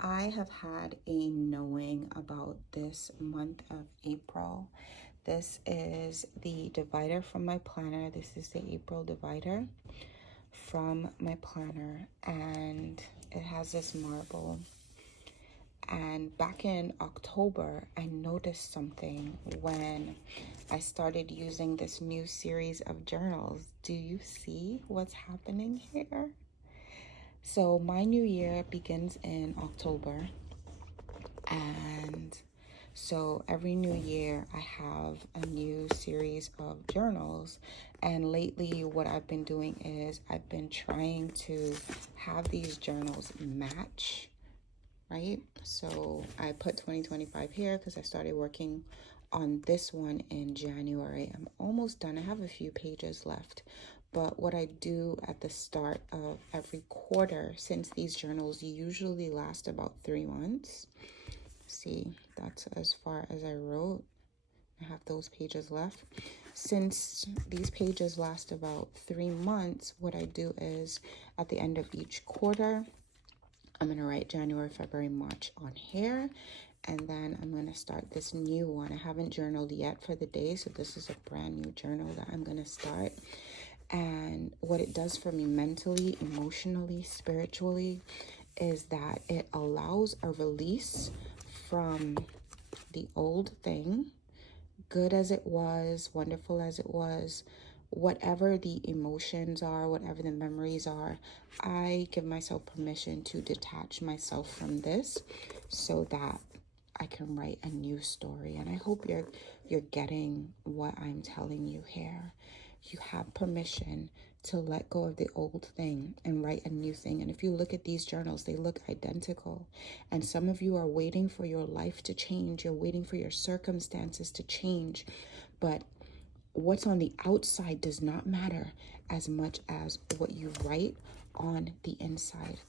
I have had a knowing about this month of April. This is the divider from my planner. This is the April divider from my planner, and it has this marble. And back in October, I noticed something when I started using this new series of journals. Do you see what's happening here? So my new year begins in October, and so every new year I have a new series of journals. And lately what I've been doing is I've been trying to have these journals match, right? So I put 2025 here because I started working on this one in January. I'm almost done. I have a few pages left. But what I do at the start of every quarter, since these journals usually last about 3 months, see, that's as far as I wrote. I have those pages left. Since these pages last about 3 months, what I do is at the end of each quarter, I'm going to write January, February, March on here. And then I'm going to start this new one. I haven't journaled yet for the day, so this is a brand new journal that I'm going to start. And what it does for me mentally, emotionally, spiritually, is that it allows a release from the old thing, good as it was, wonderful as it was, whatever the emotions are, whatever the memories are. I give myself permission to detach myself from this so that I can write a new story. And I hope you're getting what I'm telling you here. You have permission to let go of the old thing and write a new thing. And if you look at these journals, they look identical. And some of you are waiting for your life to change. You're waiting for your circumstances to change. But what's on the outside does not matter as much as what you write on the inside.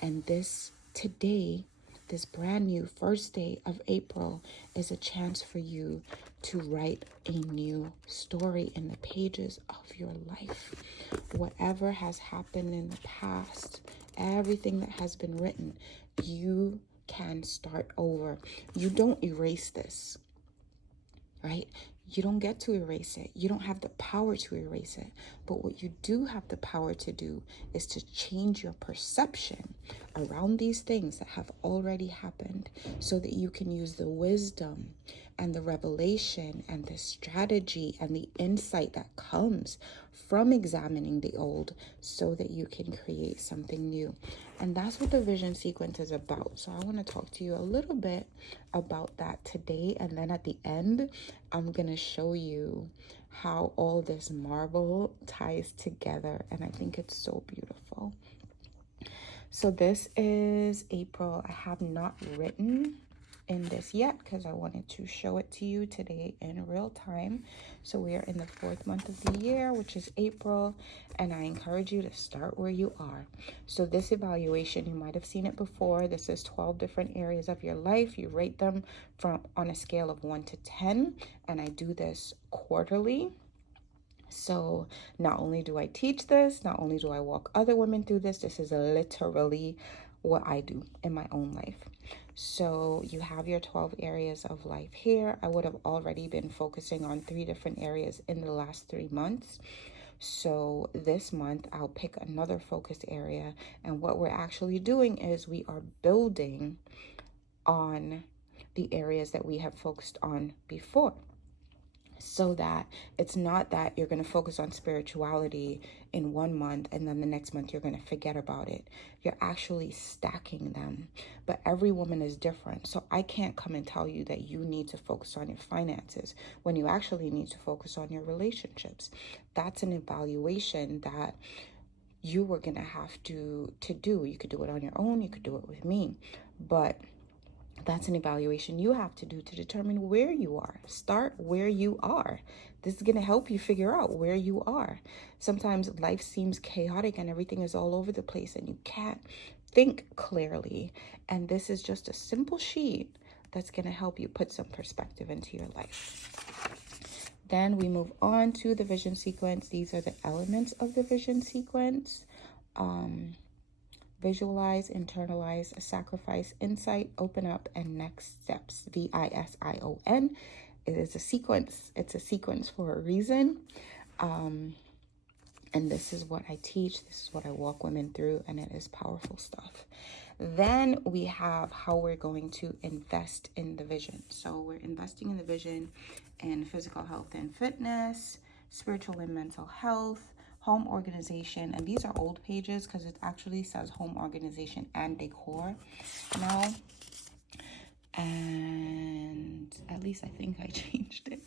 And this today, this brand new first day of April, is a chance for you to write a new story in the pages of your life. Whatever has happened in the past, everything that has been written, you can start over. You don't erase this, right? You don't get to erase it. You don't have the power to erase it. But what you do have the power to do is to change your perception around these things that have already happened so that you can use the wisdom and the revelation and the strategy and the insight that comes from examining the old so that you can create something new. And that's what the vision sequence is about. So I want to talk to you a little bit about that today. And then at the end, I'm going to show you how all this marble ties together. And I think it's so beautiful. So this is April. I have not written in this yet because I wanted to show it to you today in real time. So we are in the 4th month of the year, which is April, and I encourage you to start where you are. So this evaluation, you might have seen it before. This is 12 different areas of your life. You rate them from on a scale of 1 to 10, and I do this quarterly. So not only do I teach this, not only do I walk other women through this, this is literally what I do in my own life. So you have your 12 areas of life here. I would have already been focusing on 3 different areas in the last 3 months. So this month I'll pick another focus area. And what we're actually doing is we are building on the areas that we have focused on before. So that it's not that you're going to focus on spirituality in 1 month and then the next month you're going to forget about it. You're actually stacking them. But every woman is different. So I can't come and tell you that you need to focus on your finances when you actually need to focus on your relationships. That's an evaluation that you were going to have to do. You could do it on your own. You could do it with me. But that's an evaluation you have to do to determine where you are. Start where you are. This is going to help you figure out where you are. Sometimes life seems chaotic and everything is all over the place and you can't think clearly. And this is just a simple sheet that's going to help you put some perspective into your life. Then we move on to the vision sequence. These are the elements of the vision sequence. visualize, internalize, sacrifice, insight, open up, and next steps. V.I.S.I.O.N. It is a sequence. It's a sequence for a reason. And this is what I teach. This is what I walk women through, and it is powerful stuff. Then we have how we're going to invest in the vision. So we're investing in the vision in physical health and fitness, spiritual and mental health, home organization. And these are old pages because it actually says home organization and decor now. And at least I think I changed it.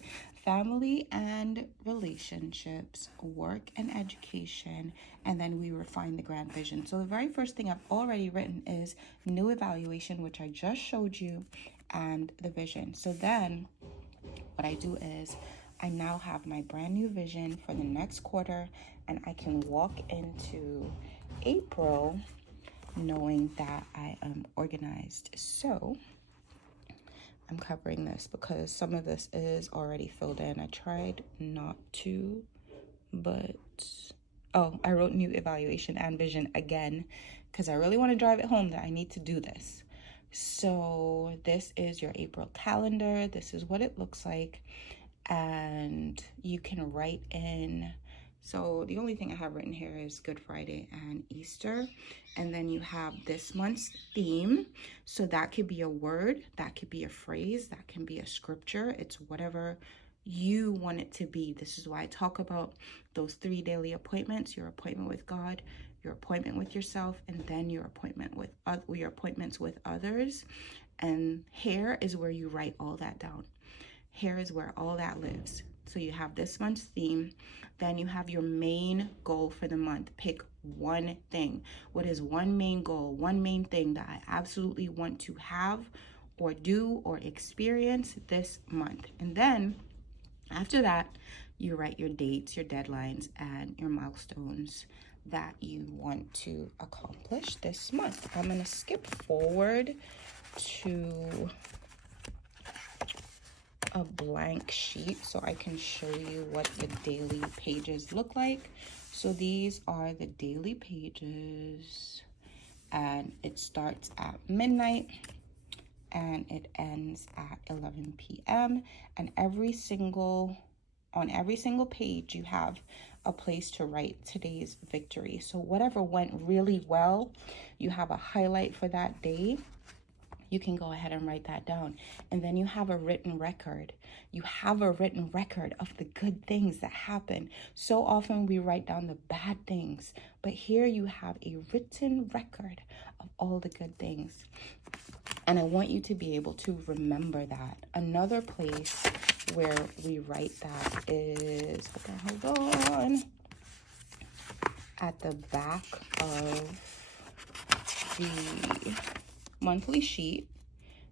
Family and relationships, work and education, and then we refine the grand vision. So the very first thing I've already written is new evaluation, which I just showed you, and the vision. So then what I do is I now have my brand new vision for the next quarter, and I can walk into April knowing that I am organized. So I'm covering this because some of this is already filled in. I tried not to, but I wrote new evaluation and vision again because I really want to drive it home that I need to do this. So this is your April calendar. This is what it looks like, and you can write in. So the only thing I have written here is Good Friday and Easter. And then you have this month's theme. So that could be a word, that could be a phrase, that can be a scripture. It's whatever you want it to be. This is why I talk about those 3 daily appointments: your appointment with God, your appointment with yourself, and then your appointments with others. And here is where you write all that down. Here is where all that lives. So you have this month's theme. Then you have your main goal for the month. Pick one thing. What is one main goal, one main thing that I absolutely want to have or do or experience this month? And then after that, you write your dates, your deadlines, and your milestones that you want to accomplish this month. I'm going to skip forward to a blank sheet so I can show you what the daily pages look like. So these are the daily pages, and it starts at midnight and it ends at 11 p.m. and on every single page you have a place to write today's victory. So whatever went really well, you have a highlight for that day. You can go ahead and write that down. And then you have a written record. You have a written record of the good things that happen. So often we write down the bad things, but here you have a written record of all the good things. And I want you to be able to remember that. Another place where we write that is, hold on, at the back of the monthly sheet,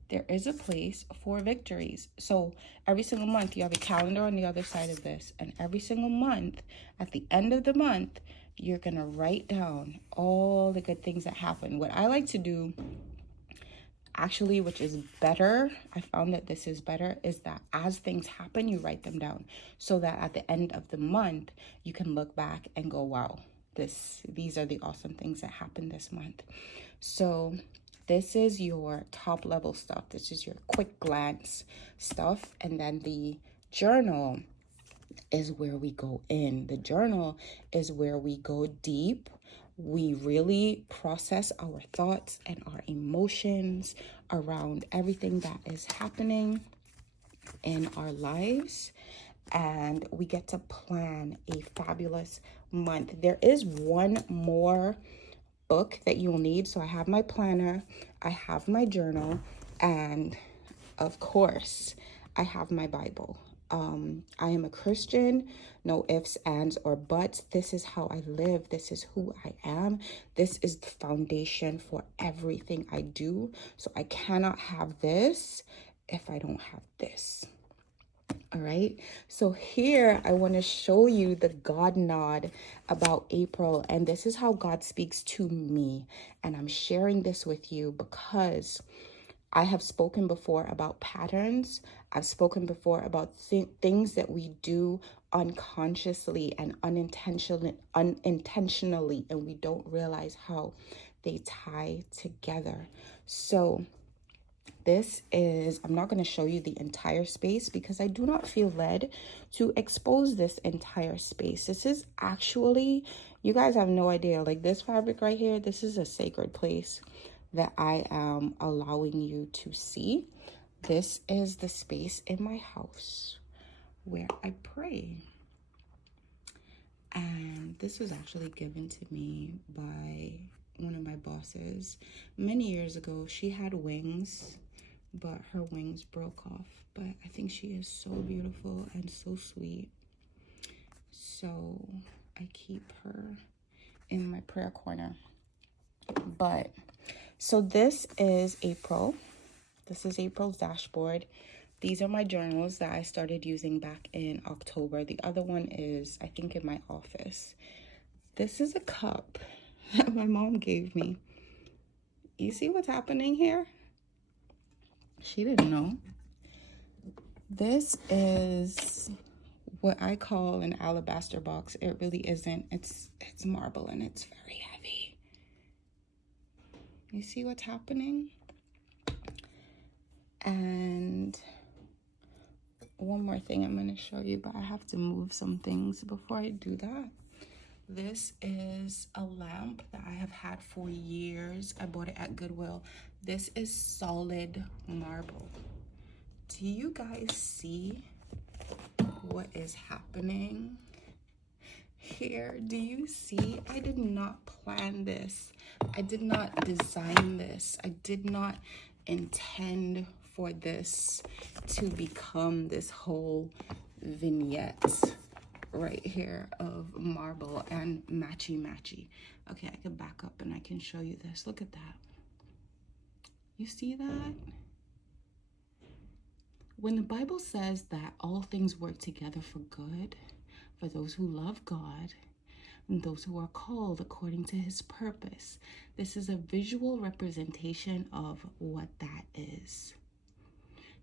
there is a place for victories. So every single month you have a calendar on the other side of this, and every single month, at the end of the month, you're gonna write down all the good things that happen. What I like to do, actually, which is better, I found that this is better, is that as things happen, you write them down so that at the end of the month, you can look back and go, wow, these are the awesome things that happened this month. So this is your top level stuff. This is your quick glance stuff. And then the journal is where we go in. The journal is where we go deep. We really process our thoughts and our emotions around everything that is happening in our lives. And we get to plan a fabulous month. There is one more book that you'll need. So I have my planner, I have my journal, and of course I have my Bible. I am a Christian, no ifs, ands, or buts. This is how I live. This is who I am. This is the foundation for everything I do. So I cannot have this if I don't have this. All right, so here I want to show you the God nod about April, and this is how God speaks to me. And I'm sharing this with you because I have spoken before about patterns. I've spoken before about things that we do unconsciously and unintentionally, and we don't realize how they tie together. So this is, I'm not going to show you the entire space because I do not feel led to expose this entire space. This is actually, you guys have no idea, like this fabric right here, this is a sacred place that I am allowing you to see. This is the space in my house where I pray. And this was actually given to me by one of my bosses many years ago. She had wings, but her wings broke off. But I think she is so beautiful and so sweet. So I keep her in my prayer corner. But so this is April. This is April's dashboard. These are my journals that I started using back in October. The other one is, I think, in my office. This is a cup that my mom gave me. You see what's happening here? She didn't know. This is what I call an alabaster box. It really isn't. It's marble and it's very heavy. You see what's happening? And one more thing I'm going to show you, but I have to move some things before I do that. This is a lamp that I have had for years. I bought it at Goodwill. This is solid marble. Do you guys see what is happening here? Do you see? I did not plan this. I did not design this. I did not intend for this to become this whole vignette right here of marble and matchy. Okay, I can back up and I can show you this. Look at that. You see that? When the Bible says that all things work together for good, for those who love God and those who are called according to his purpose, this is a visual representation of what that is.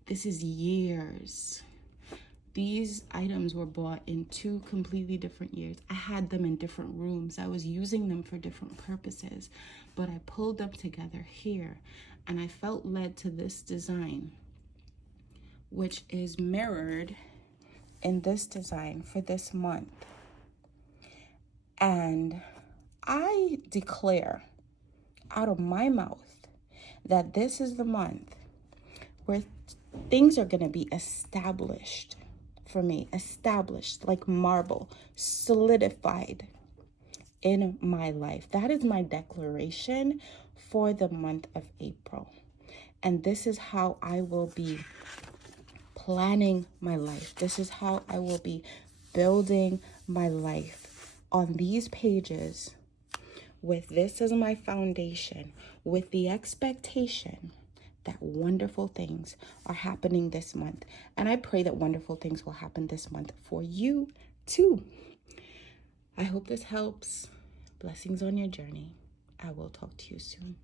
This is years. These items were bought in 2 completely different years. I had them in different rooms. I was using them for different purposes, but I pulled them together here, and I felt led to this design, which is mirrored in this design for this month. And I declare out of my mouth that this is the month where things are going to be established for me, established like marble, solidified in my life. That is my declaration for the month of April. And this is how I will be planning my life. This is how I will be building my life on these pages with this as my foundation, with the expectation that wonderful things are happening this month. And I pray that wonderful things will happen this month for you too. I hope this helps. Blessings on your journey. I will talk to you soon.